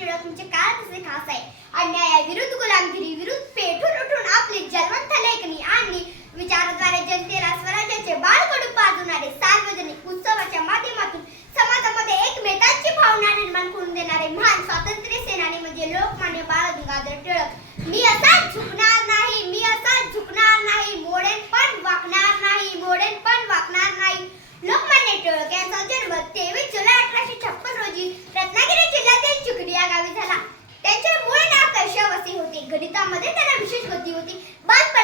टिळक म्हणजे काय तसे खास आहे. अन्यायाविरुद्ध गुलामगिरी विरुद्ध पेठून उठून आपली जन्मंत लेखणी आणि विचारद्वारे जनतेला स्वराज्याचे बाळ बाळकडू पाजवणारे सार्वजनिक उत्सवाच्या माध्यमातून समाजामध्ये एकमेकांची भावना निर्माण करून देणारे महान स्वातंत्र्य सेनानी म्हणजे लोकमान्य बाळ गंगाधर टिळक. मी असा झुकणार नाही मी असा झुकणार नाही मोडेन पण वाकणार नाही मोडेन पण वाकणार नाही. लोकमान्य टिळक यांचा जन्म तेवीस गणितामध्ये त्याला विशेष गती होती. बालपण